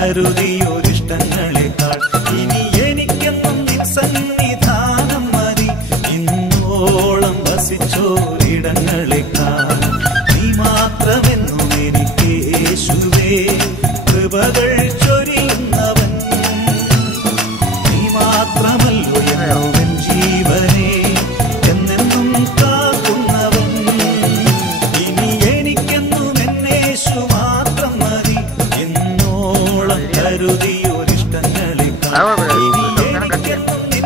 കരുതിയൊരിഷ്ടങ്ങളെക്കാൾ ഇനി എനിക്കെന്നും നിൻ സന്നിധാനം മതി. ഇന്നോളം വസിച്ചോരിടങ്ങളെക്കാൾ നീ മാത്രമെന്നും എനിക്ക് യേശുവേ. കൃപകൾ ചൊരിയുന്നവൻ നീ മാത്രമല്ലോ എന്നവൻ ജീവനെ എന്നെന്നും കാക്കുന്നവൻ. ഇനി എനിക്കെന്നും എന്നേശു മാത്രം മതി. എന്നോളം കരുതിയൊരിഷ്ടങ്ങളെക്കാൾ ഇനി എനിക്കെന്നും നിൻ